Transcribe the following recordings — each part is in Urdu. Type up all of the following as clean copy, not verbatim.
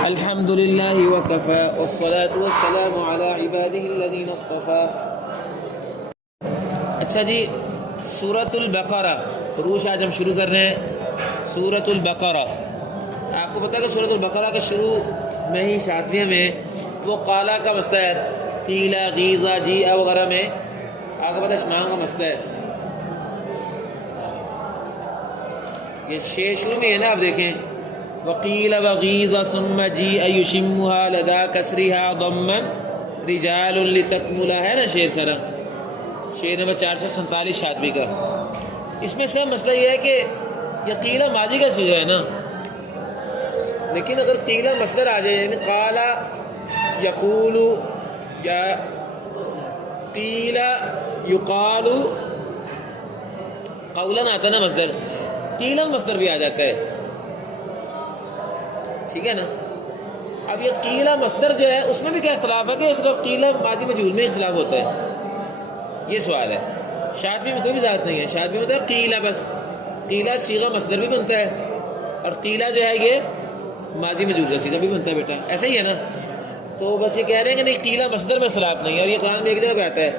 الحمد لله وكفى والصلاة والسلام على عباده الذين اصطفى. اچھا جی، سورۃ البقرہ فروش آج ہم شروع کر رہے ہیں. سورۃ البقرہ، آپ کو پتہ ہے کہ سورۃ البقرہ کے شروع میں ہی شاطبیہ میں وہ قالا کا مسئلہ ہے، قیلا غیزا جیعا وغیرہ میں آپ کو پتہ ہے اشمام کا مسئلہ ہے. یہ شروع میں ہے نا، آپ دیکھیں وقیل وغیظ ثم جیء یشمها لدى کسرها ضما رجال لتکملہ، ہے نا شعر سارا، شعر نمبر 447 شاطبی کا. اس میں صرف مسئلہ یہ ہے کہ یہ قیلہ ماضی کا صیغہ ہے نا، لیکن اگر قیلہ مصدر آ جائے، یعنی قال یقول یا قیل یقال قولا آتا نا مصدر، قیلہ مصدر بھی آ جاتا ہے، ٹھیک ہے نا. اب یہ قیلہ مصدر جو ہے اس میں بھی کیا اختلاف ہے کہ صرف قیلہ ماضی مجہول میں اختلاف ہوتا ہے، یہ سوال ہے. شاطبی میں کوئی بھی ذات نہیں ہے، شاطبی میں ہوتا ہے قیلہ بس. قیلہ صیغہ مصدر بھی بنتا ہے اور قیلہ جو ہے یہ ماضی مجہول کا صیغہ بھی بنتا ہے بیٹا، ایسا ہی ہے نا. تو بس یہ کہہ رہے ہیں کہ نہیں، قیلہ مصدر میں اختلاف نہیں ہے، اور یہ قرآن میں ایک جگہ پہ آتا ہے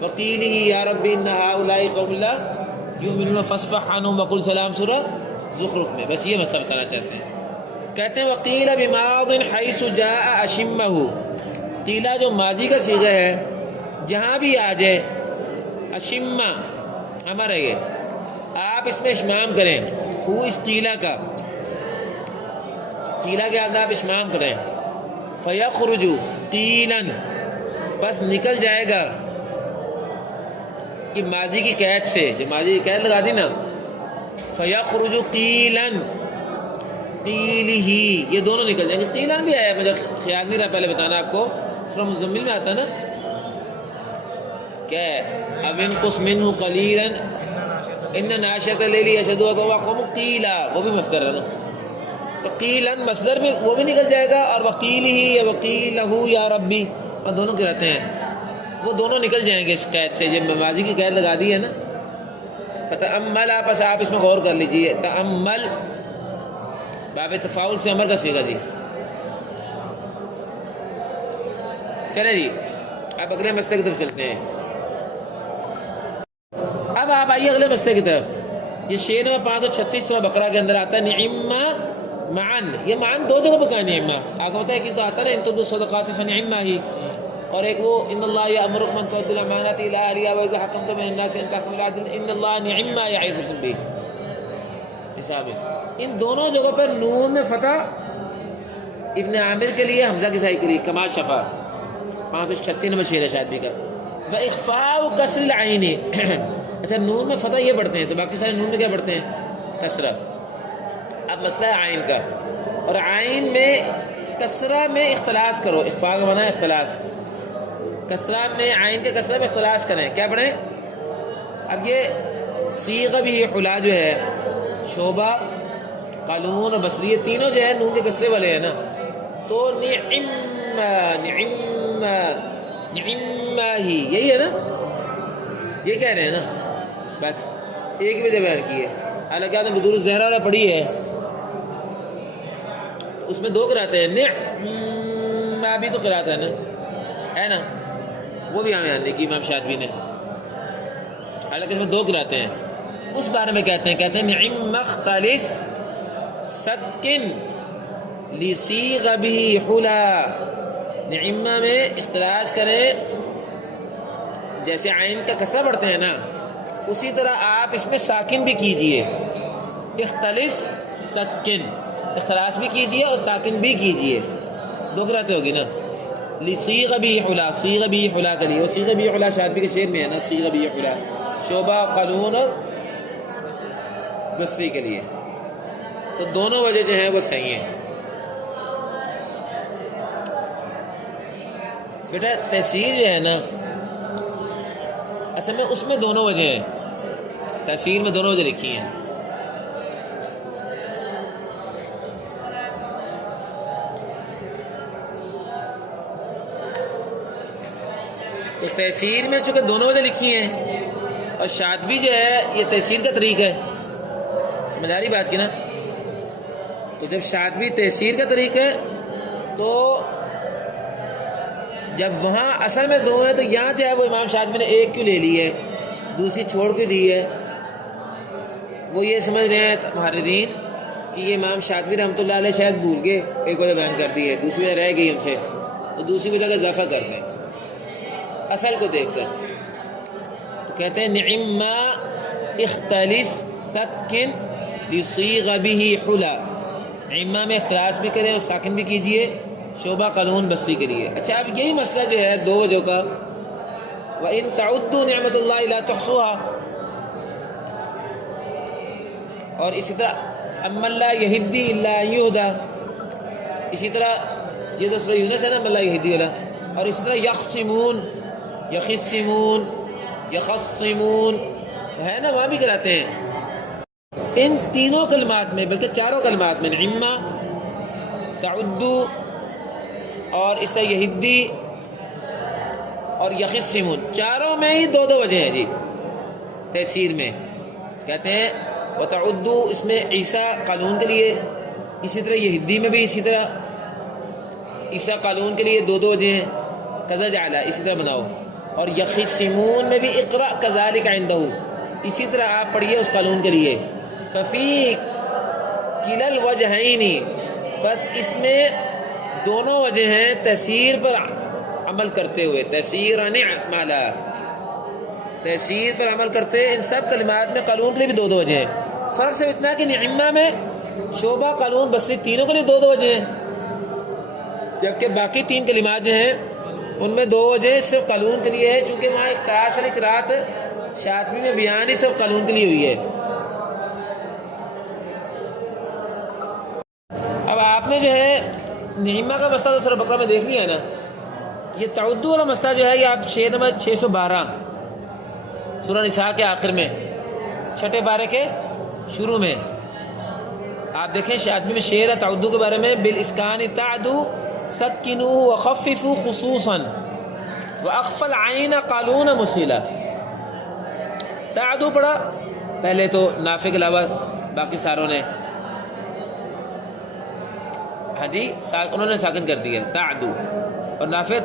وقیلہ یا رب ان ہؤلاء قوم لا یؤمنون فاصفح عنہم وقل سلام، سورہ زخرف میں. بس یہ مسئلہ بتانا چاہتے ہیں. کہتے ہیں وقیل بماض حیث جاء اشمہ، قیلہ جو ماضی کا صیغہ ہے جہاں بھی آ جائے، اشمہ ہمارا یہ آپ اس میں اشمام کریں، وہ اس قیلہ کا، قیلہ کے آگے آپ اشمام کریں، فیخرج قیلا، بس نکل جائے گا کہ ماضی کی قید سے، جو ماضی کی قید لگا دی نا، فیخرج قیلا قیلہ، یہ دونوں نکل جائیں گے. قیلان بھی آیا، مجھے خیال نہیں رہا پہلے بتانا آپ کو، سورہ مزمل میں آتا ہے نا، کیا ہے اب انقص منہ قلیلا ان ناشئۃ اللیل اشد وطوا قوم قیلا، وہ بھی مصدر ہے نا. تو قیلن مصدر بھی وہ بھی نکل جائے گا، اور وقیلہ یا وقیلہ یا ربی، اور دونوں کہتے ہیں وہ دونوں نکل جائیں گے اس قید سے، جب ماضی کی قید لگا دی ہے نا. فتأمل، آپ اس میں غور کر لیجئے. تأمل باب تفاعل سے امر کا صیغہ جی. چلے جی، اب اگلے مسئلے کی طرف چلتے ہیں. اب آپ آئیے اگلے مسئلے کی طرف. یہ شعر نمبر 536 سورہ بقرہ کے اندر آتا ہے نعما معن. یہ معن دو جگہ پہ کہا نعما، آپ کو پتہ ہے کہ تو آتا ہے نا ان تبدوا الصدقات فنعما ہی، اور ایک وہ ان اللہ یأمرکم ان تؤدوا الامانات الی اہلہا واذا حکمتم بین الناس ان تحکموا بالعدل ان اللہ نعما یعظکم بہ. حساب ہے ان دونوں جگہوں پر نون میں فتح ابن عامر کے لیے، حمزہ کسائی کے لیے، کما شفا 536 نمبر شعر ہے شاطبی کا. وإخفاء کسر العین، اچھا نون میں فتح یہ پڑھتے ہیں، تو باقی سارے نون میں کیا پڑھتے ہیں؟ کسرہ. اب مسئلہ ہے عین کا، اور عین میں کسرہ میں اختلاس کرو، اخفاء کا معنی ہے اختلاس. کسرہ میں عین کے کسرہ میں اختلاس کریں، کیا پڑھیں؟ اب یہ صیغہ بھی حلا جو ہے، شعبہ، قالون اور بصری، یہ تینوں جو ہے نون کے کسرے والے ہیں نا. تو نعما ہی، یہی ہے نا، یہ کہہ رہے ہیں نا. بس ایک وجہ بیان کی ہے. حالانکہ آپ نے بدور الزہرا والا پڑھی ہے، اس میں دو قرأتیں ہیں، نعما بھی تو قرأت ہے نا، ہے نا، وہ بھی ہمیں آنے کی امام شاطبی نے. حالانکہ اس میں دو قرأتیں ہیں. اس بارے میں کہتے ہیں نعما اختلس سکن لصیغ به حلا. نعما میں اختلاس کریں، جیسے عین کا کسرہ پڑھتے ہیں نا، اسی طرح آپ اس میں ساکن بھی کیجئے. اختلس سکن، اختلاس بھی کیجئے اور ساکن بھی کیجئے، دو قرأتیں ہوگی نا. لصیغ به حلا، صیغ به حلا کے لیے، وہ صیغ به حلا شاطبی کے شعر میں ہے نا، صیغ به حلا، شعبہ، قالون اور بصری کے لیے. تو دونوں وجہ جو ہیں وہ صحیح ہیں بیٹا. تحصیل جو ہے نا، اصل میں اس میں دونوں وجہ ہیں، تحصیل میں دونوں وجہ لکھی ہیں. تو تحصیل میں چونکہ دونوں وجہ لکھی ہیں، اور شاطبی جو ہے یہ تحصیل کا طریقہ ہے، سمجھ آ رہی بات کی نا. تو جب شاطبی تحصیل کا طریقہ ہے تو جب وہاں اصل میں دو ہیں تو یہاں جو ہے وہ امام شاطبی نے ایک کیوں لے لی ہے، دوسری چھوڑ کے دی ہے؟ وہ یہ سمجھ رہے ہیں محررین کہ یہ امام شاطبی رحمۃ اللہ علیہ شاید بھول گئے، ایک وجہ بیان کر دی ہے، دوسری وجہ رہ گئی ان سے، تو دوسری وجہ کا اضافہ کر دیں اصل کو دیکھ کر۔ تو کہتے ہیں نعم ما اختلس سکن لصیغ به حلا، نعمہ میں اختلاس بھی کریں اور ساکن بھی کیجئے شعبہ قانون بصری کے لیے۔ اچھا اب یہی مسئلہ جو ہے دو وجہ کا، وَإِن تَعُدُّوا نِعْمَةَ اللَّهِ لَا تُحْصُوهَا، اور اسی طرح اَمَّن لَا يَهِدِّي إِلَّا أَن يُهْدَى، اسی طرح یہ تو سورہ یونس ہے نا، مَن لَا يَهِدِّي والا، اور اسی طرح يَخْصِمُون، يَخِصِّمُون، يَخَصِّمُون ہے نا، وہاں بھی کراتے ہیں۔ ان تینوں کلمات میں، بلکہ چاروں کلمات میں، نعمہ، تعدو اور اس طرح یہدی اور یخصمون، چاروں میں ہی دو دو وجہ ہیں جی تفسیر میں۔ کہتے ہیں وتعدو اس میں عیسیٰ قانون کے لیے، اسی طرح یہدی میں بھی اسی طرح عیسیٰ قانون کے لیے دو دو وجہ ہیں، کذا جعلا اسی طرح بناؤ، اور یخصمون میں بھی اقرأ کذالک عندہ اسی طرح آپ پڑھیے اس قانون کے لیے۔ ففی کلا الوجہین، بس اس میں دونوں وجہ ہیں تحصیر پر عمل کرتے ہوئے، تحصیر نعمالا، تحصیر پر عمل کرتے ہوئے ان سب کلمات میں قانون کے لیے بھی دو دو وجہ ہیں۔ فرق صرف اتنا کہ نعمہ میں شعبہ قانون بصری تینوں کے لیے دو دو وجہ ہیں، جبکہ باقی تین کلمات جو ہیں ان میں دو وجہ صرف قانون کے لیے ہے، چونکہ وہاں اختلاس والی قرات شاطبی میں بیان ہی صرف قانون کے لیے ہوئی ہے۔ اب آپ نے جو ہے نعمہ کا مسئلہ تو سورہ بقرہ میں دیکھ لیا ہے نا، یہ تعدو والا مسئلہ جو ہے یہ آپ شعر نمبر 612 سورہ نساء کے آخر میں، چھٹے پارے کے شروع میں آپ دیکھیں شاطبی میں شعر ہے تعدو کے بارے میں، بالاسکان تعدو سکنوه وخففوا خصوصا واخفى العین قالون مسیلا۔ تعدو پڑھا پہلے تو نافع کے علاوہ باقی ساروں نے، ہاں جی انہوں نے ساکن کر دیا تعدو، اور نافع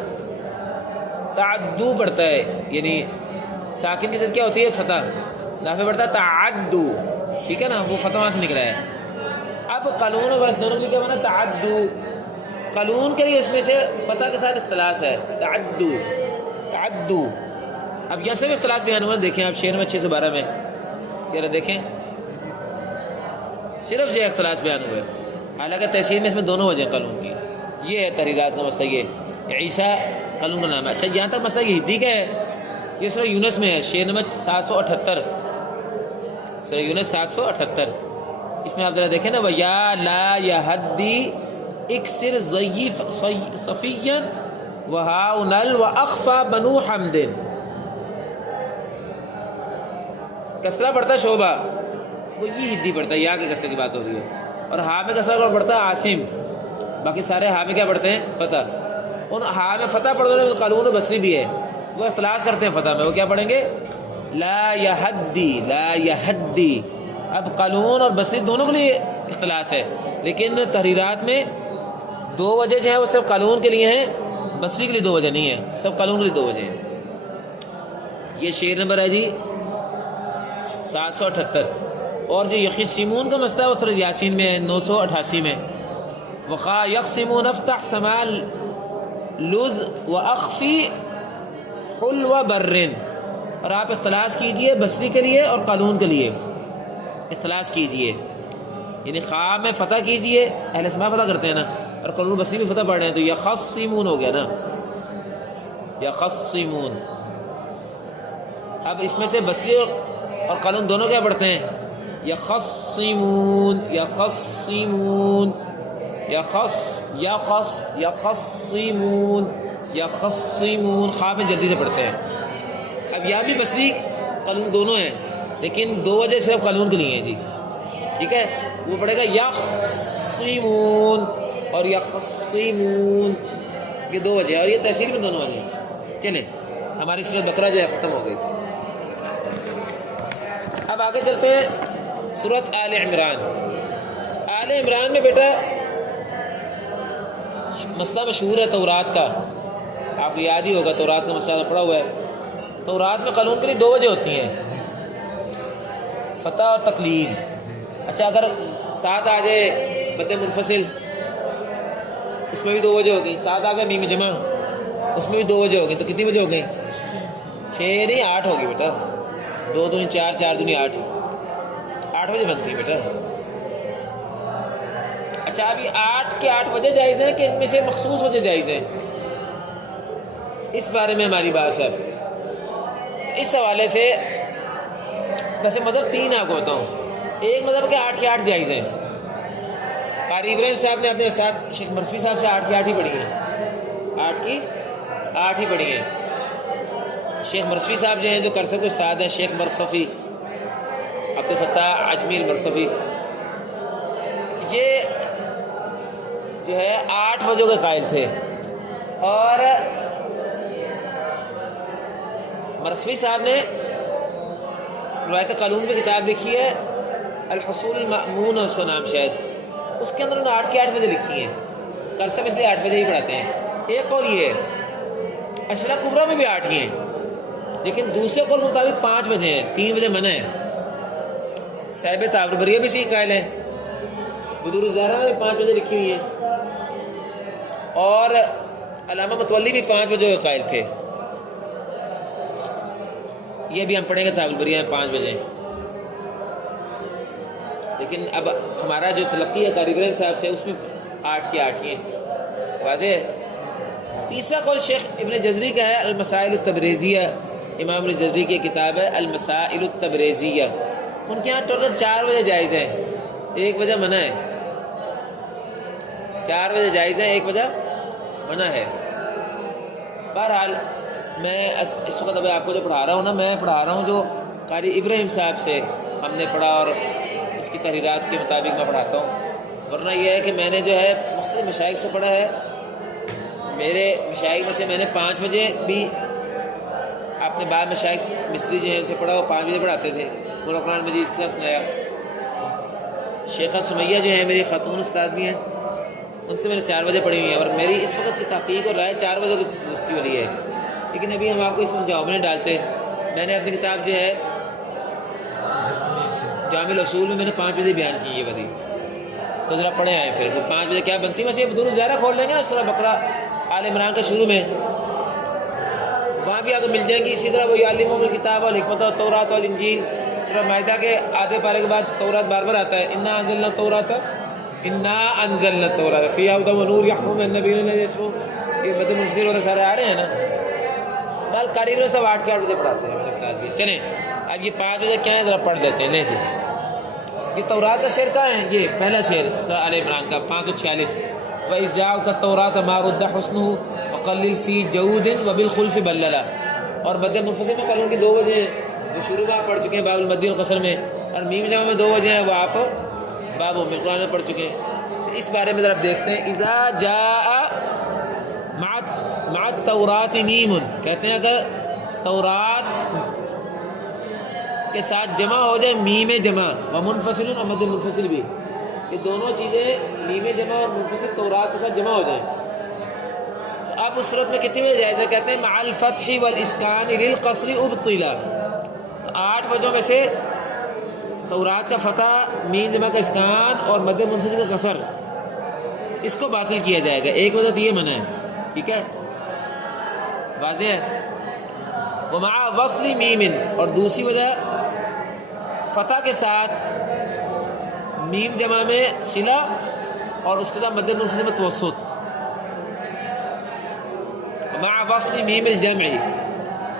تعدو پڑھتا ہے، یعنی ساکن کی ضد کیا ہوتی ہے؟ فتح، نافع پڑھتا ہے تعدو، ٹھیک ہے نا، وہ فتح وہاں سے نکلا ہے۔ اب قانون اور ورث دونوں کے لیے کیا مانا؟ تعدو، قانون کے لیے اس میں سے فتح کے ساتھ اختلاس ہے، تعدو تعدو۔ اب یہاں سے بھی اختلاس بیان ہوا، دیکھیں آپ شعر میں 612 میں کہہ رہے دیکھیں صرف جو اختلاس بیان ہوئے، حالانکہ تحصیل میں اس میں دونوں وجہ قانون کی۔ یہ ہے تحریرات کا مسئلہ، یہ عیسیٰ قانون کا نام ہے۔ اچھا یہاں تک مسئلہ یہدی کا ہے، یہ سورہ یونس میں ہے، شعر نمبر 778 سورہ یونس 778، اس میں آپ ذرا دیکھیں نا، وَيَا لَا يَهَدِّي اکسر ضیف صفیا وہاؤنل وَأَخْفَى بنو حمد، کسرہ پڑھتا ہے شعبہ، وہ یہ ہدی پڑھتا ہے، یا کے کسرے کی بات ہو رہی ہے، اور ہاں میں کسرہ پڑھتا ہے عاصم، باقی سارے ہاں میں کیا پڑھتے ہیں؟ فتح۔ ان ہاں میں فتح پڑھنے میں قانون بصری بھی ہے، وہ اختلاس کرتے ہیں فتح میں، وہ کیا پڑھیں گے؟ لا یہدی، لا یہدی۔ اب قانون اور بصری دونوں کے لیے اختلاس ہے، لیکن تحریرات میں دو وجہ جو ہے وہ صرف قانون کے لیے ہیں، بصری کے لیے دو وجہ نہیں ہے، سب قانون کے لیے دو وجہ ہیں۔ یہ شعر نمبر ہے جی 778، اور جو یخصمون کا مسئلہ ہے وہ سورہ یاسین میں ہے 988 میں، وخا یقسمون افتح سمال لذ واخفی حلو برن، اور آپ اختلاس کیجئے بصری کے لیے اور قانون کے لیے اختلاس کیجئے، یعنی خواہ میں فتح کیجئے، اہل اسماء فتح کرتے ہیں نا، اور قانون بصری بھی فتح پڑھ رہے ہیں، تو یخصمون ہو گیا نا، یخصمون۔ اب اس میں سے بصری اور قانون دونوں کیا پڑھتے ہیں؟ یخصمون، یخصمون، یخصمون، یخصمون، خواہ میں جلدی سے پڑھتے ہیں۔ اب یہاں بھی بصری قانون دونوں ہیں، لیکن دو وجہ صرف قانون کے لیے ہیں جی، ٹھیک ہے، وہ پڑھے گا یخصمون اور یخصمون، یہ دو وجہ، اور یہ تحصیل میں دونوں وجہ۔ چلیں ہماری سورۃ بقرہ جو ہے ختم ہو گئی، اب آگے چلتے ہیں سورۃ آل عمران۔ آل عمران میں بیٹا مسئلہ مشہور ہے تورات کا، آپ کو یاد ہی ہوگا، تورات کا مسئلہ پڑا ہوا ہے۔ تورات میں قانون کے لیے 2 وجہ ہوتی ہیں، فتح اور تقلیل۔ اچھا اگر ساتھ آ جائے مد منفصل، اس میں بھی 2 وجہ ہو گئی، ساتھ آ گئے میم جمع، اس میں بھی 2 وجہ ہو گئی، تو کتنی وجہ ہو گئی؟ 6 نہیں 8 ہوگی بیٹا، 2 دونی 4، 4 دونی 8، 8 وجہ بنتی ہے بیٹا۔ اچھا ابھی 8 کے 8 وجہ جائز ہیں کہ ان میں سے مخصوص وجہ جائز ہیں؟ اس بارے میں ہماری بات ہے۔ تو اس حوالے سے ویسے مذہب 3 آپ کو بتاؤں۔ ایک مذہب کہ 8 کے 8 جائز ہیں، قاری ابراہیم صاحب نے اپنے ساتھ شیخ مرثوی صاحب سے 8 کی 8 ہی پڑھی ہیں، 8 کی 8 ہی پڑھی ہیں۔ شیخ مرثوی صاحب جو ہیں، جو کرسر کے استاد ہیں، شیخ مرثوی عبد الفتاح عجمی المرثوی، یہ جو ہے 8 وجہ کے قائل تھے۔ اور مرثوی صاحب نے روایت قانون پہ کتاب لکھی ہے، الحصول المأمون ہے اس کا نام شاید، اس کے اندر انہوں نے 8 کی 8 وجہ لکھی ہیں۔ کرسر اس لیے 8 وجہ ہی پڑھاتے ہیں۔ ایک قول یہ ہے، اشرا کبریٰ میں بھی 8 ہی ہیں، لیکن دوسرے قول کے مطابق 5 وجہ ہیں، 3 وجہ منع ہے۔ صاحب تعبیر بریہ بھی اسی قائل ہے، بدور الزہرا میں بھی 5 وجہ لکھی ہوئی ہیں، اور علامہ متولی بھی 5 وجہ کے قائل تھے۔ یہ بھی ہم پڑھیں گے تعبیر بریہ میں 5 وجہ، لیکن اب ہمارا جو تلقی ہے قاری ابراہیم صاحب سے، اس میں 8 کی 8 ہی ہیں، واضح ہے۔ تیسرا قول شیخ ابن جزری کا ہے، المسائل التبریزیہ، امام ابن جزری کی کتاب ہے المسائل التبریزیہ۔ ان کے یہاں ٹوٹل 4 وجہ جائز ہیں، 1 وجہ منع ہے۔ 4 وجہ جائز ہیں، 1 وجہ منع ہے۔ بہرحال میں اس وقت ابھی آپ کو جو پڑھا رہا ہوں نا، میں پڑھا رہا ہوں جو قاری ابراہیم صاحب سے ہم نے پڑھا اور اس کی تحریرات کے مطابق میں پڑھاتا ہوں، ورنہ یہ ہے کہ میں نے جو ہے مختلف مشائخ سے پڑھا ہے۔ میرے مشائخ میں سے میں نے 5 وجہ بھی اپنے بعد مشائخ مصری جو ہیں ان سے پڑھا، وہ 5 وجہ پڑھاتے تھے، پورا قرآن مجید کے ساتھ سنایا۔ شیخہ سمیہ جو ہیں میری خاتون استاد بھی ہیں، ان سے میں نے 4 وجہ پڑھی ہوئی ہیں، اور میری اس وقت کی تحقیق اور رائے 4 وجہ اس کی ولی ہے، لیکن ابھی ہم آپ کو اس میں جواب نہیں ڈالتے۔ میں نے اپنی کتاب جو ہے جامع الاصول میں نے 5 وجہ بیان کی ہے والی، تو ذرا پڑھے آئیں پھر وہ 5 وجہ کیا بنتی ہے۔ ویسے بدور الزہرا کھول لیں گے نا، سورہ بقرہ آل عمران کا شروع میں، وہاں بھی آپ کو مل جائیں گی۔ اسی طرح وہ یعلمہم الکتاب والحکمۃ والتوراۃ والانجیل، سورہ مائدہ کے آدھے پارے کے بعد تورات بار بار آتا ہے، انا انزلنا التوراۃ فیہا ھدی ونور یحکم بین النبیین الذین اسمہم، یہ مد منفصل اور سارے آ رہے ہیں نا۔ بال قاری میں سب 8 کے 8 وجہ پڑھاتے ہیں، میں نے بتا دیا۔ چلیں اب یہ 5 وجہ کیا ہیں ذرا پڑھ لیتے ہیں۔ لیں جی، یہ تورات کا شعر کہاں ہے؟ یہ پہلا شعر سورہ آل عمران کا 546، وَإِذْ جَاءَكَ التَّوْرَاةَ مَا رُدَّ حُسْنُهُ وَقَلِّلْ فِي جَوْدٍ وَبِالْخُلْفِ بَلَّلَا۔ اور مد منفصل میں قانون کی 2 وجہ ہیں، جو شروع میں آپ پڑھ چکے ہیں باب المد والقصر میں، اور میم جمع میں 2 وجہ ہیں، وہ آپ باب ام القرآن میں پڑھ چکے ہیں۔ تو اس بارے میں ذرا دیکھتے ہیں۔ اذا جاء مع التوراۃ میم، کہتے ہیں اگر تورات کے ساتھ جمع ہو جائے میم جمع و منفصل اور مد منفصل بھی، یہ دونوں چیزیں میم جمع اور منفصل تورات کے ساتھ جمع ہو جائیں، تو اب اس صورت میں کتنی وجہ جائز ہے؟ کہتے ہیں مع الفتح والاسکان للقصر ابطلا۔ 8 وجہوں میں سے تورات کا فتح، میم جمع کا اسکان اور مد منفصل کا قصر، اس کو باطل کیا جائے گا۔ 1 وجہ تو یہ منع ہے، ٹھیک ہے، واضح ہے۔ ومع وصل میم، اور دوسری وجہ فتح کے ساتھ میم جمع میں صلہ اور اس کے بعد مد منفصل میں توسط، مع وصل میم الجمع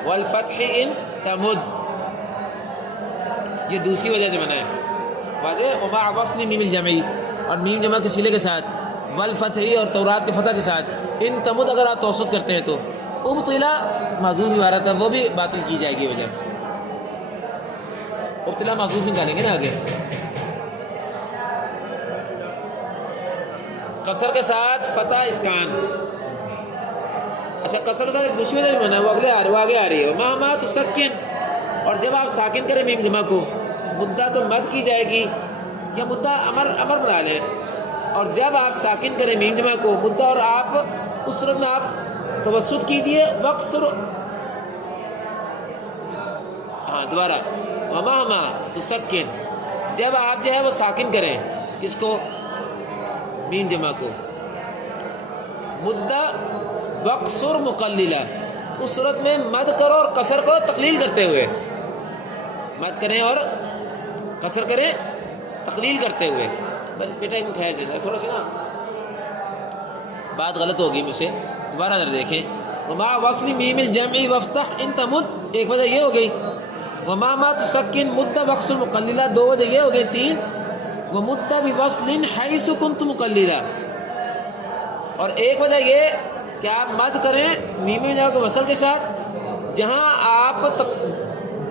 والفتح ان تمد، یہ دوسری وجہ جو منع ہے، واضح۔ ومع وصل میم الجمع، اور میم جمع کے صلے کے ساتھ، والفتح اور تورات کے فتح کے ساتھ، ان تمد اگر آپ توسط کرتے ہیں تو ابطلا محذوف عبارت ہے، وہ بھی باطل کی جائے گی وجہ۔ ابتلا محذوف نکالیں گے نا آگے۔ قصر کے ساتھ فتح اسکان، اچھا قصر کے ساتھ ایک دوسری وجہ بھی منع ہے، وہ آگے آ رہی ہے۔ ما ما تسکن، اور جب آپ ساکن کریں میم جمع کو، مدہ تو مد کی جائے گی، یا مدہ امر بنا لیں، اور جب آپ ساکن کریں میم جمع کو مدہ اور آپ اس صورت میں آپ توسط کیجئے وقصر دوبارہ وما تسکن جب آپ جو ہے وہ ساکن کریں کس کو میم جمع کو مدہ وقصر مقللہ اس صورت میں مد کرو اور قصر کو تقلیل کرتے ہوئے مد کریں اور قصر کریں تقلیل کرتے ہوئے بیٹا ایک اٹھایا دینا تھوڑا سا نا بات غلط ہوگی مجھ سے دوبارہ ذرا دیکھیں وما وصل میم الجمع وافتح ان تمد ایک وجہ یہ ہو گئی وما ما تسکن مدہ وقصر مقللہ دو وجہ یہ ہو گئی تین ومدہ بوصل حیث کنت مقللہ اور ایک وجہ یہ کہ آپ مد کریں میم جمع کو وصل کے ساتھ جہاں آپ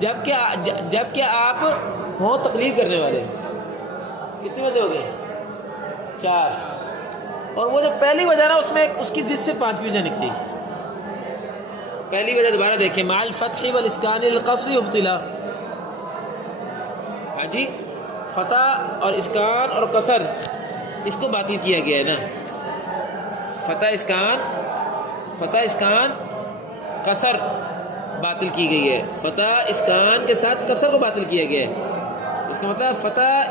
جبکہ آپ ہوں تقلید کرنے والے کتنی وجہ ہو گئی 4 اور وہ جو پہلی وجہ نا اس میں اس کی ضد سے 5 وجہ نکلی پہلی وجہ دوبارہ دیکھیں مع الفتح والاسکان القصر ابتلا ہاں جی فتح اور اسکان اور قصر اس کو باطل کیا گیا ہے نا فتح اسکان قصر باطل کی گئی ہے فتح اسکان کے ساتھ قصر کو باطل کیا گیا ہے اس کا مطلب فتح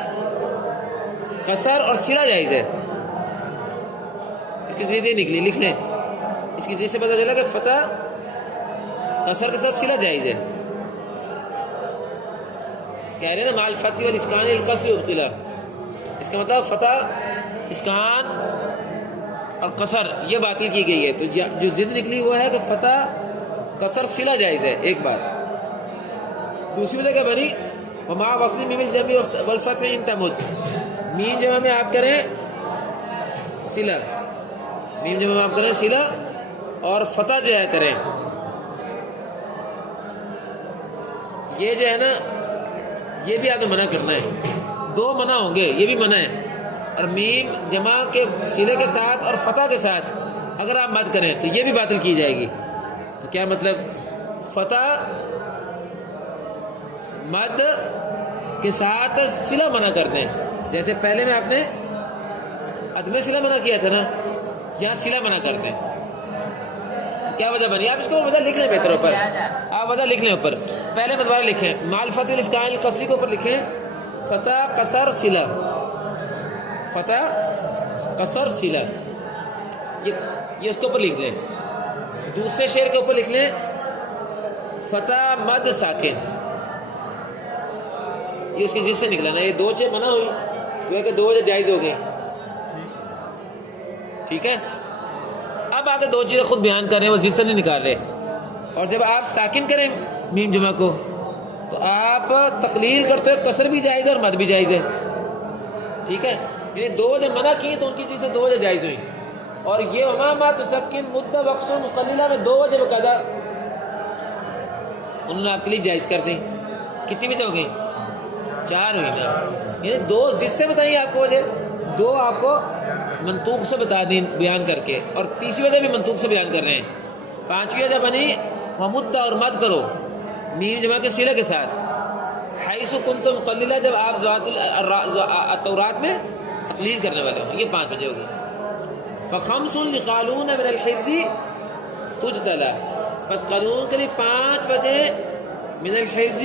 قصر اور صلہ جائز ہے اس کی ضد نکلی لکھ لیں اس کی ضد سے پتہ چلا کہ فتح قصر کے ساتھ صلہ جائز ہے کہہ رہے ہیں نا مع الفتح والاسکان القصر ابتلا اس کا مطلب فتح اسکان اور قصر یہ باطل کی گئی ہے تو جو ضد نکلی وہ ہے کہ فتح قصر صلہ جائز ہے ایک بات دوسری وجہ کیا بنی وما وصل میم الجمع والفتح ان تمد میم جمع میں آپ کریں صلہ میم جمع میں آپ کریں صلہ اور فتح جو ہے کریں یہ جو ہے نا یہ بھی آپ نے منع کرنا ہے 2 منع ہوں گے یہ بھی منع ہے اور میم جمع کے صلے کے ساتھ اور فتح کے ساتھ اگر آپ مد کریں تو یہ بھی باطل کی جائے گی تو کیا مطلب فتح مد کے ساتھ صلہ منع کر دیں جیسے پہلے میں آپ نے عدم صلہ منع کیا تھا نا یہاں صلہ منع کر دیں کیا وجہ بنی آپ اس کو وجہ لکھ لیں بہتر اوپر آپ وجہ لکھ لیں اوپر پہلے میں دوبارہ لکھیں مع الفتح والاسکان القصری کے اوپر لکھیں فتح قصر صلہ فتح قصر صلہ یہ اس کے اوپر لکھ لیں دوسرے شعر کے اوپر لکھ لیں فتح مد ساکن یہ اس کی ضد سے نکلا نا یہ 2 چیز منع ہوئی وہ کہ 2 وجہ جائز ہو گئی ٹھیک ہے اب آگے 2 چیزیں خود بیان کر رہے ہیں وہ ضد سے نہیں نکال رہے اور جب آپ ساکن کریں میم جمع کو تو آپ تقلیل کرتے ہوئے قصر بھی جائز ہے اور مد بھی جائز ہے ٹھیک ہے یعنی 2 وجہ منع کی تو ان کی چیز سے 2 وجہ جائز ہوئی اور یہ وما ما تسکن مدہ وقصر مقللہ میں 2 وجہ باقاعدہ انہوں نے آپ کے لیے جائز کر دیں کتنی وجہ ہو گئی 4 ہوئی نا یعنی 2 ضد سے بتائیے آپ کو وجہ 2 آپ کو منطوق سے بتا دیں بیان کر کے اور تیسری وجہ بھی منطوق سے بیان کر رہے ہیں 5ویں وجہ بنی مدہ اور مد کرو میم جمع کے صلہ کے ساتھ حیث کنتم مقللہ جب آپ التورات میں تقلیل کرنے والے ہوں یہ 5 وجہ ہوگی فخمس لقالون من الحرز تجتلا بس قانون کے لیے 5 وجہ من الحرز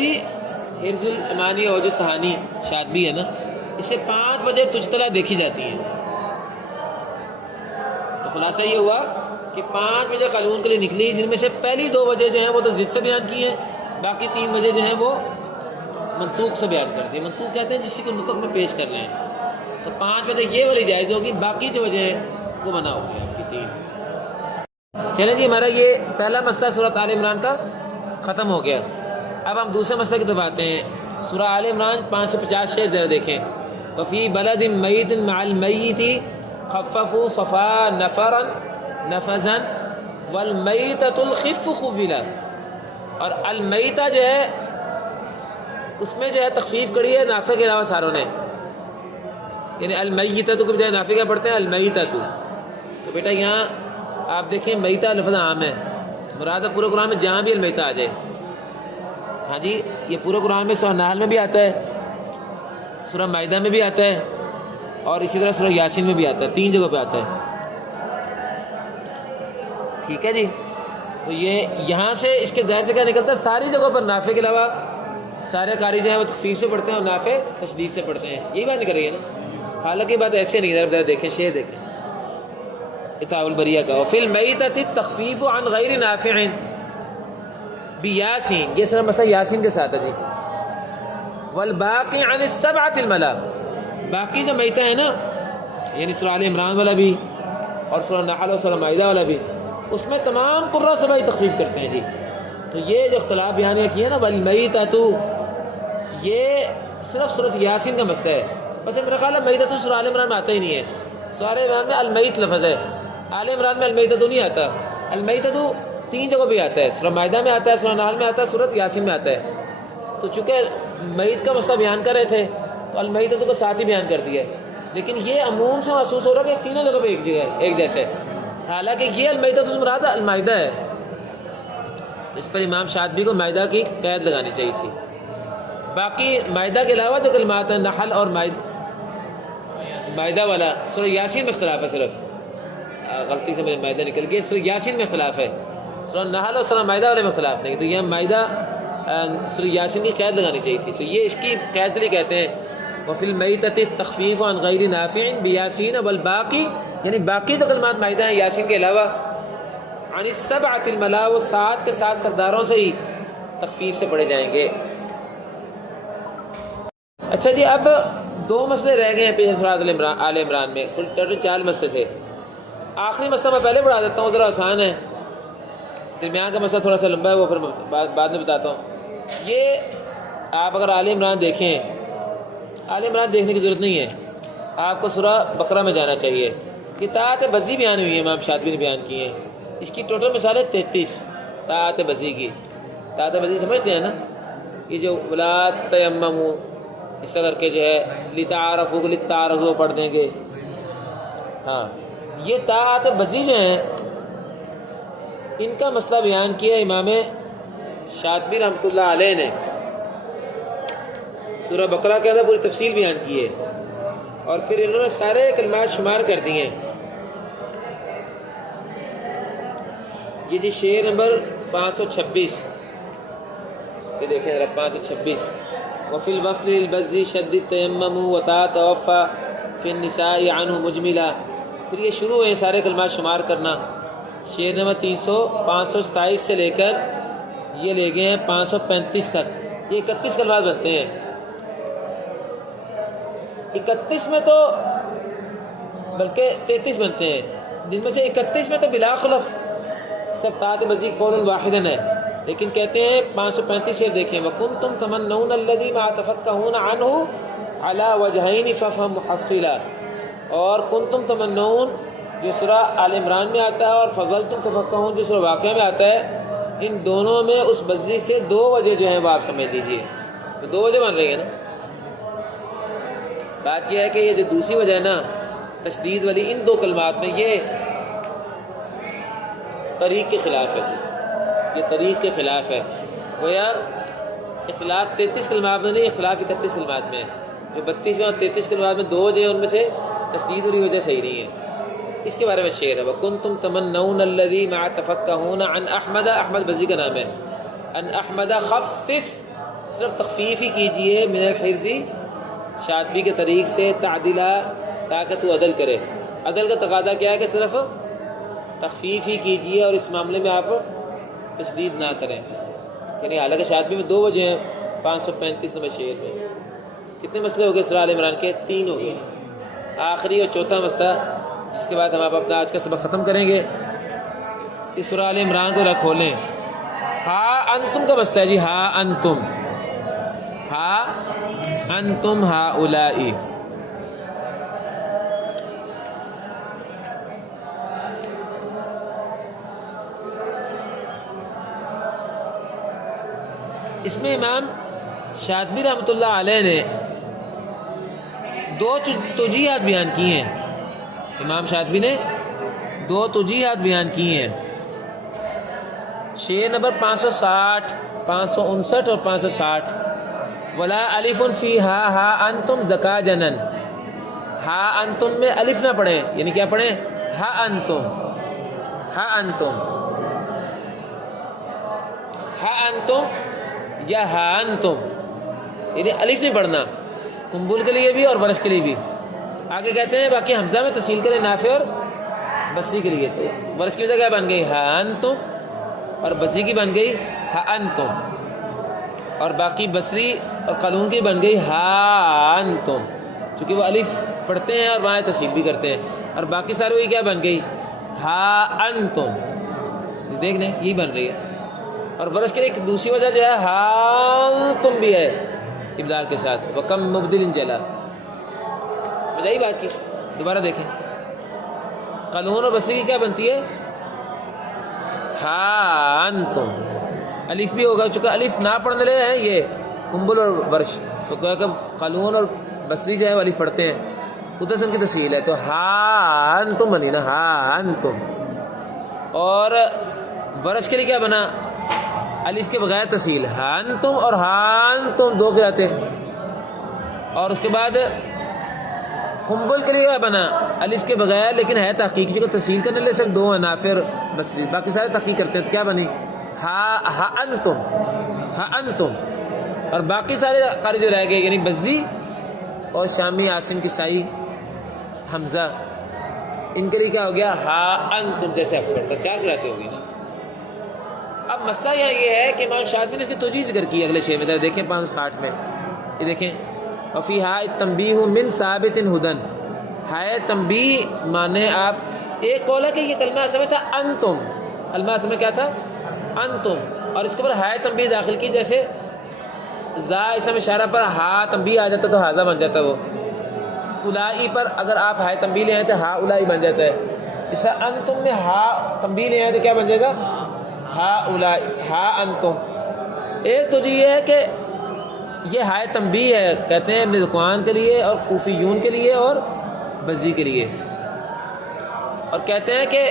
حرز الامانی اور جو تہانی شادبی ہے نا اس سے 5 وجہ تجتلا دیکھی جاتی ہیں تو خلاصہ یہ ہوا کہ 5 وجہ قانون کے لیے نکلی جن میں سے پہلی 2 وجہ جو ہیں وہ تو ضد سے بیان کی ہیں باقی 3 وجہ جو ہیں وہ منطوق سے بیان کر دی منطوق کہتے ہیں جس کو نطق میں پیش کر رہے ہیں تو 5 وجہ یہ والی جائز ہوگی باقی جو وجہ ہیں وہ منع ہو گیا آپ کی 3 چلیں جی ہمارا یہ پہلا مسئلہ سورۃ آل عمران کا ختم ہو گیا اب ہم دوسرے مسئلے کی طرف آتے ہیں سورہ آل عمران 550 شعر ذرا دیکھیں وفی بلد میت مع المیت خففوا صفا نفرا نفذا والمیتۃ الخف خولا اور المیتہ جو ہے اس میں جو ہے تخفیف کری ہے نافع کے علاوہ ساروں نے یعنی المیتۃ کو بجائے نافع کیا پڑھتے ہیں المیتۃ تو بیٹا یہاں آپ دیکھیں میتہ لفظ عام ہے مراد پورے قرآن میں جہاں بھی المیتہ آ جائے ہاں جی یہ پورے قرآن میں سورہ نحل میں بھی آتا ہے سورہ مائدہ میں بھی آتا ہے اور اسی طرح سورہ یاسین میں بھی آتا ہے، 3 جگہ پہ آتا ہے. ٹھیک ہے جی. تو یہ یہاں سے اس کے ظاہر سے کیا نکلتا ہے، ساری جگہوں پر نافع کے علاوہ سارے قاری جو ہیں وہ تخفیف سے پڑھتے ہیں اور نافع تشدید سے پڑھتے ہیں. یہی بات نکل رہی ہے نا. حالانکہ بات ایسے نہیں ہے. ذرا دیکھیں شعر دیکھیں اتاو البریہ کا. وفی المیتۃ التخفیف عن غیر نافع بیاسین، یہ سارا مسئلہ یاسین کے ساتھ ہے جی. والباقی عن السبعۃ الملا، باقی جو میتہ ہیں نا، یعنی سورہ آل عمران والا بھی اور سورہ نحل اور سورہ مائدہ والا بھی، اس میں تمام قرہ سبعی تخفیف کرتے ہیں جی. تو یہ جو اختلاف بیان کیا نا والمیتۃ، یہ صرف سورۃ یاسین کا مسئلہ ہے. بس میرا خیال ہے میتۃ سورہ آل عمران میں آتا ہی نہیں ہے. سورہ آل عمران میں المیت لفظ ہے، آل عمران میں المیتۃ نہیں آتا. المیتۃ 3 جگہ بھی آتا ہے، سورہ مائدہ میں آتا ہے، سورہ نحل میں آتا ہے، سورۃ یاسین میں آتا ہے. تو چونکہ میت کا مسئلہ بیان کر رہے تھے تو المیتۃ کو ساتھ ہی بیان کر دیا ہے. لیکن یہ عموم سے محسوس ہو رہا ہے کہ تینوں جگہ پہ ایک جگہ ایک جیسے، حالانکہ یہ المیتۃ سے مراد المائدہ ہے. اس پر امام شاطبی کو مائدہ کی قید لگانی چاہیے تھی. باقی مائدہ کے علاوہ جو کلمات ہیں، نحل اور مائدہ والا، سورہ یاسین میں اختلاف ہے. صرف غلطی سے میرے مائدہ نکل گیا، سورہ یاسین میں اختلاف ہے. سورہ نحل اور سورہ مائدہ والے میں اختلاف نہیں. تو یہ مائدہ سورہ یاسین کی قید لگانی چاہیے تھی. تو یہ اس کی قید لیے کہتے ہیں وفی المیتۃ التخفیف عن غیر نافع بیاسین والباقی، یعنی باقی جو کلمات مائدہ ہیں یاسین کے علاوہ، عن السبعۃ الملا، وہ 7 کے 7 سرداروں سے ہی تخفیف سے پڑھے جائیں گے. اچھا جی، اب 2 مسئلے رہ گئے ہیں پیچھے سورۃ آل عمران میں. کل ٹوٹل 4 مسئلے تھے. آخری مسئلہ میں پہلے پڑھا دیتا ہوں، ذرا آسان ہے. درمیان کا مسئلہ تھوڑا سا لمبا ہے، وہ پھر بعد میں بتاتا ہوں. یہ آپ اگر آل عمران دیکھیں، آل عمران دیکھنے کی ضرورت نہیں ہے، آپ کو سورہ بقرہ میں جانا چاہیے. یہ طاعت بزی بیان ہوئی ہے، امام شاطبی نے بیان کی ہے. اس کی ٹوٹل مثال ہے 33 طاعت بزی کی. طاعت بزی سمجھتے ہیں نا، یہ جو ولا تیمموا، اس طرح کر کے جو ہے لتعارفوا کو لتعارفوا پڑھ دیں گے. ہاں، یہ طاعت بزی جو ہیں ان کا مسئلہ بیان کیا امام شاطبی رحمۃ اللہ علیہ نے. سورہ بقرہ کے اندر پوری تفصیل بیان کی ہے اور پھر انہوں نے سارے کلمات شمار کر دیے ہیں. یہ جی شعر نمبر 526، یہ دیکھیں ذرا 526. وفی الوصل للبذ شد التیمم وتا توفى فی النساء عنہ مجملا. پھر یہ شروع ہیں سارے کلمات شمار کرنا. شعر نمبر 527 سے لے کر یہ لے گئے ہیں 535 تک. یہ 31 کلمات بنتے ہیں. 31 میں تو بلکہ 33 بنتے ہیں، جن میں سے 31 میں تو بلا خلف صرف طاعت بزی قول واحدن ہے. لیکن کہتے ہیں 535 شعر دیکھیں وَكُنْتُمْ تَمَنَّوْنَ الَّذِي مَا تَفَقَّهُونَ عَنْهُ عَلَى وَجْهَيْنِ فَفْهَمْ مُحَصِّلًا. اور کنتم تمنون جو سورہ آل عمران میں آتا ہے اور فضلتم تفقہون جو سورہ واقعہ میں آتا ہے، ان دونوں میں اس بزی سے 2 وجہ جو ہیں وہ آپ سمجھ لیجیے. تو 2 وجہ بن رہی ہے نا. بات یہ ہے کہ یہ جو دوسری وجہ ہے نا تشدید والی، ان 2 کلمات میں یہ طریق کے خلاف ہے. یہ طریق کے خلاف ہے. گویا اختلاف 33 کلمات میں نہیں، اختلاف 31 کلمات میں ہے. جو 32 اور 33 کلمات میں 2 وجہ ہیں، ان میں سے تشدید والی وجہ صحیح نہیں ہے. اس کے بارے میں شعر ہے وَكُنْتُمْ تَمَنَّوْنَ الَّذِي مَعَ تَفَقَّهُونَ عَنْ أَحْمَدَ. احمد بزی کا نام ہے. ان احمد خفف، صرف تخفیف ہی کیجئے من الحرز، شاطبی کے طریق سے، تعدیلا تاکہ تو عدل کرے. عدل کا تقاضا کیا ہے کہ صرف تخفیف ہی کیجئے اور اس معاملے میں آپ تشدید نہ کریں. یعنی حالانکہ شاطبی میں 2 وجہ ہیں. 535 نمبر شعر میں کتنے مسئلے ہو گئے سورہ آل عمران کے؟ 3 ہو گئے. آخری اور چوتھا مسئلہ جس کے بعد ہم آپ اپنا آج کا سبق ختم کریں گے. اس سورہ آل عمران کو کھولیں. ہا انتم کا مسئلہ ہے جی. ہا انتم، ہا انتم ہاؤلائی. اس میں امام شاطبی رحمۃ اللہ علیہ نے 2 توجیہات بیان کی ہیں. امام شاطبی نے 2 توجیہات بیان کی ہیں. شعر نمبر 560، 559 اور 560. ولا الف فی ہا ہا انتم زکا جنن. ہا انتم میں الف نہ پڑھیں، یعنی کیا پڑھیں؟ ہا انتم، ہا انتم، ہا انتم یا ہا انتم، یعنی الف نہیں پڑھنا، قنبل کے لیے بھی اور ورش کے لیے بھی۔ آگے کہتے ہیں باقی حمزہ میں تسہیل کریں نافع اور بصری کے لیے، ورش کی وجہ کیا بن گئی؟ ہا انتم، اور بصری کی بن گئی ہا انتم، اور باقی بصری اور قالون کی بن گئی ہا انتم، چونکہ وہ الف پڑھتے ہیں اور وہاں تسہیل بھی کرتے ہیں، اور باقی سارے وہی کیا بن گئی؟ ہا انتم، دیکھ لیں یہی بن رہی ہے۔ اور ورش کے لیے ایک دوسری وجہ جو ہے ہا انتم بھی ہے ابدال کے ساتھ، وکم مبدل جلا، سمجھ آئی بات کی؟ دوبارہ دیکھیں، قالون اور بصری کی کیا بنتی ہے؟ ہا انتم، الف بھی ہوگا، چونکہ الف نہ پڑھنے لے ہیں یہ قنبل اور ورش، تو کہ قالون اور بصری جو ہے الف پڑھتے ہیں، ادھر سے ان کی تسہیل ہے، تو ہا انتم بنی نا، ہا انتم۔ اور ورش کے لیے کیا بنا؟ الف کے بغیر تسہیل، ہا انتم اور ہا انتم دو قراءتیں۔ اور اس کے بعد قنبل کے لیے کیا بنا؟ الف کے بغیر لیکن ہے تحقیق بھی، کو تسہیل کرنے لے صرف دو ہیں، نافع اور بصری، باقی سارے تحقیق کرتے ہیں، تو کیا بنی؟ ہا انتم، ہا انتم۔ اور باقی سارے قاری جو رہ گئے یعنی بزی اور شامی، عاصم، کسائی، حمزہ، ان کے لیے کیا ہو گیا؟ ہا انتم، جیسے حفظ کرتا، چار قراءتیں ہوگی نا۔ اب مسئلہ یہاں یہ ہے کہ امام شاطبی نے اس کی توجیہ ذکر کی اگلے شعر میں، ذرا دیکھیں 560 میں، یہ دیکھیں، وفی ہا التنبیہ من ثابت ہدن، ہائے تنبیہ مانے آپ، ایک قول ہے کہ یہ کلمہ اصل میں تھا انتم، کلمہ اصل میں کیا تھا؟ انتم، اور اس کے اوپر ہائے تنبیہ داخل کی، جیسے زا اسم اشارہ پر ہا تنبیہ آ جاتا تو ہاذا بن جاتا، وہ الائی پر اگر آپ ہائے تنبیہ لے آئے تو ہا الائی بن جاتا ہے، اس طرح انتم میں ہا تنبیہ لے آئے تو کیا بن جائے گا؟ ہا الائی، ہا انتم۔ ایک تو یہ ہے کہ یہ ہائے تنبیہ ہے، کہتے ہیں ابن ذکوان کے لیے اور کوفیون کے لیے اور بزی کے لیے، اور کہتے ہیں کہ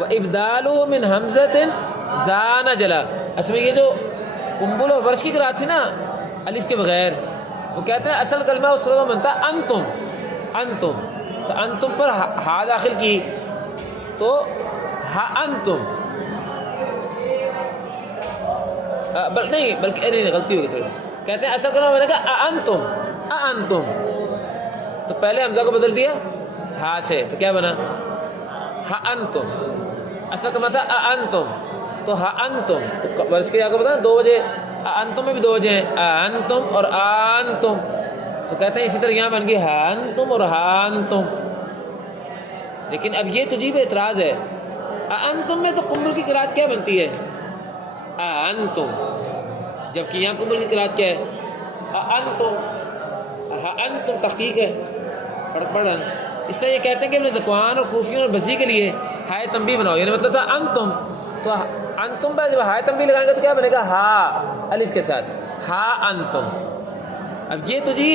وَإِبْدَالُهُ مِنْ حَمْزَةٍ زَانَ جلا، اصل میں یہ جو قنبل اور ورش کی قرات تھی نا الف کے بغیر، وہ کہتے ہیں اصل کلمہ اس وقت بنتا انتم، انتم، تو انتم پر ہا داخل کی تو ہا انتم، نہیں بلکہ نہیں غلطی ہوگی تھوڑی، کہتے ہیں اصل کلمہ بنے گا انتم، انتم، تو پہلے حمزہ کو بدل دیا ہا سے، تو کیا بنا؟ ہا انتم، اصل کلمہ تھا انتم، تو ہا انتم، تو ورش کے آپ کو بتا دو وجہ، انتم میں بھی دو وجہ ہیں، انتم اور انتم، تو کہتے ہیں اسی طرح یہاں بن گئی ہا انتم اور ہا انتم۔ لیکن اب یہ تجیب اعتراض ہے، انتم میں تو قنبل کی قرات کیا بنتی ہے؟ انتم، جبکہ یہاں قنبل کی قرات کیا ہے؟ انتم، ہا انتم تحقیق ہے، فرق پڑ رہا ہے۔ اس سے یہ کہتے ہیں کہ ابن ذکوان اور کوفیون اور بزی کے لیے ہائے تنبیہ بناؤ، یعنی مطلب تھا انتم، تو انتم پر جب ہائے تنبیہ لگائیں گے تو کیا بنے گا؟ ہا الف کے ساتھ، ہا انتم۔ اب یہ تو جی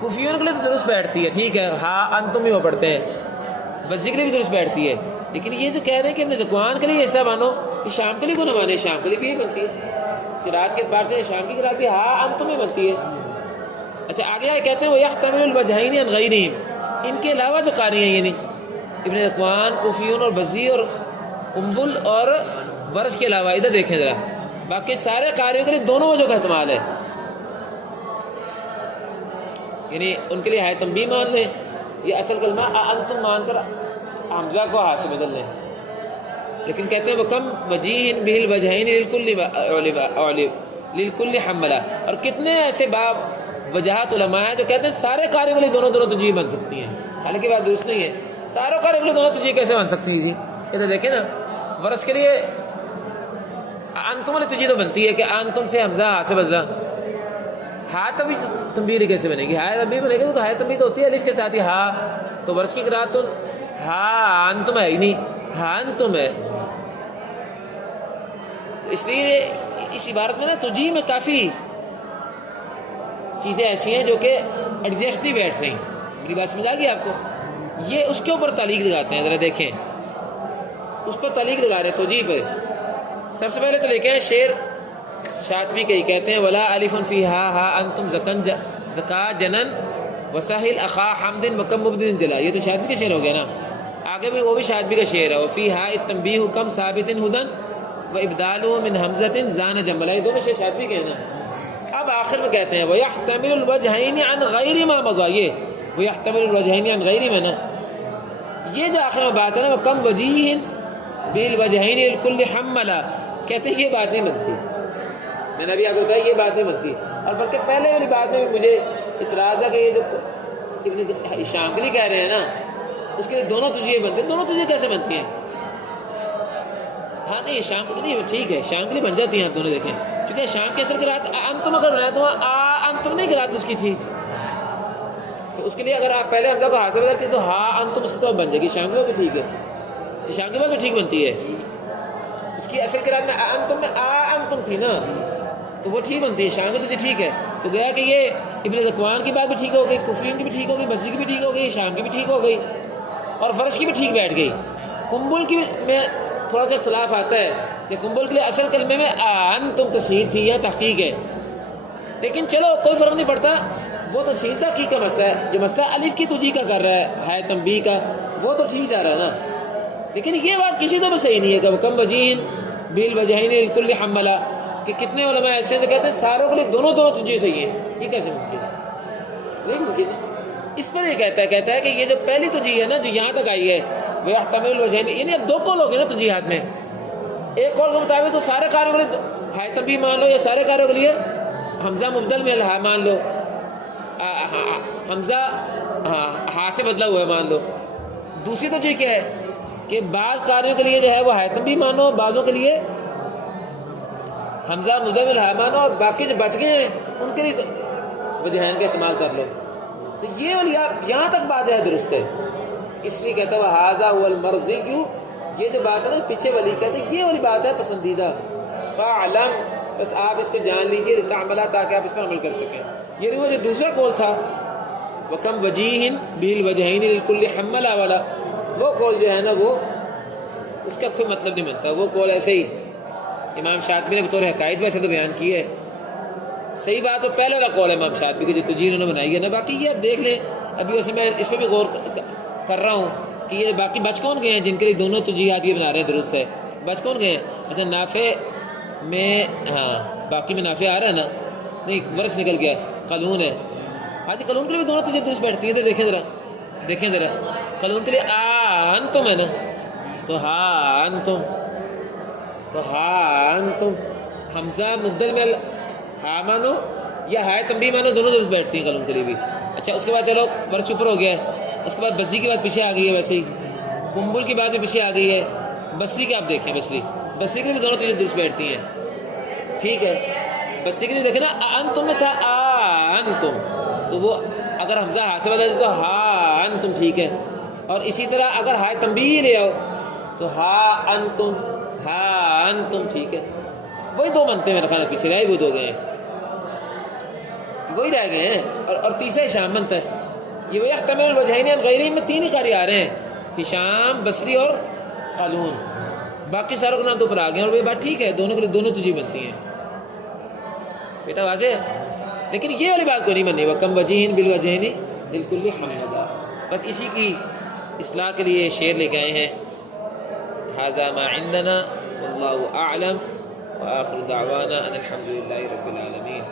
کوفیون کے لیے تو درست بیٹھتی ہے، ٹھیک ہے، ہا انتم ہی وہ پڑھتے ہیں، بزی کے لیے بھی درست بیٹھتی ہے، لیکن یہ جو کہہ رہے ہیں کہ ابن ذکوان کے لیے ایسا مانو، کہ شام کے لیے کو نہ مانے، شام کے لیے بھی یہ بنتی ہے، قرات کے اعتبار سے شام کی قرات بھی ہا انتم میں بنتی ہے۔ اچھا آگے آئے کہتے ہیں وَيَحْتَمِلُ الْوَجْهَيْنِ عَنْ غَيْرِهِمْ، ان کے علاوہ جو قاری ہیں یعنی ابن ذکوان، کوفیون اور بزی اور قنبل اور ورش کے علاوہ، ادھر دیکھیں ذرا، باقی سارے قاریوں کے لیے دونوں وجہ کا احتمال ہے، یعنی ان کے لیے ہائے تنبیہ مان لیں، یہ اصل کلمہ انتم مان کر حمزہ کو ہا سے بدل لیں، لیکن کہتے ہیں وَكَمْ وَجِيهٍ بِهِ الْوَجْهَيْنِ لِلْكُلِّ حَمَّلَ، اور کتنے ایسے باب وجہات علماء ہیں جو کہتے ہیں سارے قاری کے لیے دونوں تجیہ بن سکتی ہیں، حالانکہ بات درست نہیں ہے، سارے قاری کے لیے دونوں تجیہ کیسے بن سکتی ہیں؟ ادھر دیکھیں نا، ورش کے لیے انتم والی تجیہ تو بنتی ہے کہ انتم سے حمزہ ہا سے بدلا، ہا تنبیہ کیسے بنے گی؟ ہا تنبیہ بنے گی تو ہا تنبیہ تو ہوتی ہے الف کے ساتھ ہی ہا، تو ورش کی قرات تو ہا انتم ہے ہی نہیں، ہا انتم ہے، اس لیے اس عبارت میں نا تجیہ میں کافی چیزیں ایسی ہیں جو کہ ایڈجسٹ نہیں بیٹھ رہی، میری بات سمجھ آ گئی آپ کو؟ یہ اس کے اوپر تعلیق لگاتے ہیں، ذرا دیکھیں اس پر تعلیق لگا رہے ہیں توجیہ پر۔ سب سے پہلے تو لے کے ہیں شعر شاطبی کے ہی، کہتے ہیں ولا الف فی ہا ہا انتم زکن زکا جنن وساحل اخا حمد وکم مبدل جلا، یہ تو شاطبی کا شعر ہو گیا نا. آگے بھی وہ بھی شاطبی کا شعر ہے. وفی ہا التنبیہ کم ثابت ہدن و ابدال من حمزۃ زان جملا، یہ دونوں شعر شاطبی کے ہیں نا. اب آخر میں کہتے ہیں وَيَحْتَمِلُ الْوَجْهَيْنِ عَنْ غَيْرِ مَا مَضَى، یہ وَيَحْتَمِلُ الْوَجْهَيْنِ عَنْ غَيْرِ مَا نا، یہ جو آخر میں بات ہے نا وہ کم وجیہ بالوجہین الکل حملا، کہتے ہیں یہ بات نہیں بنتی. میں نے ابھی آگے بتایا یہ بات نہیں بنتی. اور بلکہ پہلے والی بات میں بھی مجھے اعتراض ہے کہ یہ جو ابن شامگلی کہہ رہے ہیں نا اس کے لیے دونوں تجھے بنتے ہیں. دونوں تجھے کیسے بنتی ہیں؟ ہاں نہیں شامگلی نہیں، ٹھیک ہے شامگلی بن جاتی ہیں آپ دونوں دیکھیں، کیونکہ شام کے اثر قرات انتم اگر بنایا تو انتم نہیں قرات اس کی تھی، تو اس کے لیے اگر آپ پہلے حمزہ کو حاصل کرتے تو ہا انتم اس کی تو بن جائے گی. شام میں بھی ٹھیک ہے، شام کے بعد بھی ٹھیک بنتی ہے. اس کی اصل قرات میں انتم میں انتم تھی نا تو وہ ٹھیک بنتی ہے. شام میں تو ٹھیک ہے. تو گیا کہ یہ ابن ذکوان کی بات بھی ٹھیک ہو گئی، کفرین کی بھی ٹھیک ہو گئی، بصری کی بھی ٹھیک ہو گئی، شام کی بھی ٹھیک ہو گئی، اور فرش کی بھی ٹھیک بیٹھ گئی. قنبل کی میں تھوڑا سا اختلاف آتا ہے کہ قنبل کے لیے اصل کلمے میں انتم تصحیح تھی یا تحقیق ہے، لیکن چلو کوئی فرق نہیں پڑتا، وہ تو تصحیح تحقیق کا مسئلہ ہے. جو مسئلہ الف کی تجی کا کر رہا ہے تنبیہ کا، وہ تو ٹھیک جا رہا ہے نا. لیکن یہ بات کسی تو بھی صحیح نہیں ہے کہ کم وجین بالوجہین الکل حملا، کہ کتنے علماء ایسے ہیں کہتے ہیں ساروں کے لیے دونوں تجھے صحیح ہیں. یہ کیسے ممکن ہے؟ نہیں ممکن ہے. اس پر یہ کہتا ہے کہ یہ جو پہلی تجھی ہے نا جو یہاں تک آئی ہے وہ احتمال الوجہین، یعنی اب دو قول ہو گئے نا تجھیہات میں. ایک قول کے مطابق تو سارے کاروں کے لیے ہائے تنبیہ مان لو، یا سارے کاروں کے لیے حمزہ مبدل میں الہا مان لو، حمزہ ہا سے بدلا ہوا ہے مان لو. دوسری تو کیا ہے کہ بعض کاروں کے لیے جو ہے وہ ہائے تنبیہ مانو، بعضوں کے لیے حمزہ مبدل میں الہا مانو، اور باقی جو بچ گئے ہیں ان کے لیے وجہین کا استعمال کر لو. تو یہ والی آپ یہاں تک بات ہے درست ہے. اس لیے کہتا ہے ھذا هو المرضی، یہ جو بات ہے نا پیچھے والی کہتے ہیں یہ والی بات ہے پسندیدہ. فاعلم، بس آپ اس کو جان لیجئے لتعملا، تاکہ آپ اس پر عمل کر سکیں. یعنی وہ جو دوسرا قول تھا وکم وجیہ بالوجہین للکل حملا والا، وہ قول جو ہے نا وہ اس کا کوئی مطلب نہیں بنتا. وہ قول ایسے ہی امام شاطبی نے بطور حکایت ویسے تو بیان کی ہے. صحیح بات تو پہلے والا قول ہے امام شاطبی کی جو تجھی انہوں نے بنائی ہے نا. باقی یہ آپ دیکھ لیں، ابھی ویسے میں اس پہ بھی غور کر رہا ہوں کہ یہ باقی بچ کون گئے ہیں جن کے لیے دونوں تجھیہات یہ بنا رہے ہیں درست ہے. بچ کون گئے ہیں؟ اچھا نافع میں، ہاں باقی میں نافع آ رہا ہے نا، نہیں ورث نکل گیا، قالون ہے. ہاں جی قالون کے لیے بھی دونوں تجھے درست بیٹھتی ہیں. تو دیکھیں ذرا قالون کے لیے انتم ہے نا، تو ہاں انتم حمزہ مبدل میں ہا مانو یا ہائے تنبیہ مانو، دونوں درست بیٹھتی ہیں قالون کے لیے بھی. اچھا اس کے بعد چلو ورث اوپر ہو گیا، اس کے بعد بزی کی بات پیچھے آ گئی ہے، ویسے ہی قنبل کی بات بھی پیچھے آ گئی ہے. بصری کی آپ دیکھیں، بصری کے لیے بھی دونوں تجھے درست بیٹھتی ہیں. ٹھیک ہے، بصری کے لیے دیکھیں نا انتم میں تھا انتم، تو وہ اگر حمزہ ہا سے بدل تو ہا انتم ٹھیک ہے. اور اسی طرح اگر ہائے تنبیہ لے آؤ تو ہا انتم ٹھیک ہے. وہی دو بنتے ہیں میرے خیال میں، پیچھے رہے وہ دو گئے ہیں، وہی رہ گئے ہیں. اور تیسرا ہشام بنتا ہے. یہ وہ احتمال الوجہین عن غیرہ میں تین ہی قاری آ رہے ہیں، ہشام، بصری اور قالون. باقی ساروں کے نام تو اوپر آ گئے ہیں. اور وہ بات ٹھیک ہے، دونوں کے لیے دونوں تجھی بنتی ہیں بیٹا، واضح ہے. لیکن یہ والی بات کو نہیں بنی وکم وجیہ بالوجہین للکل حملا. بس اسی کی اصلاح کے لیے شعر لے کے آئے ہیں. ھذا ما عندنا واللہ اعلم وآخر دعوانا ان الحمد للہ رب العالمین.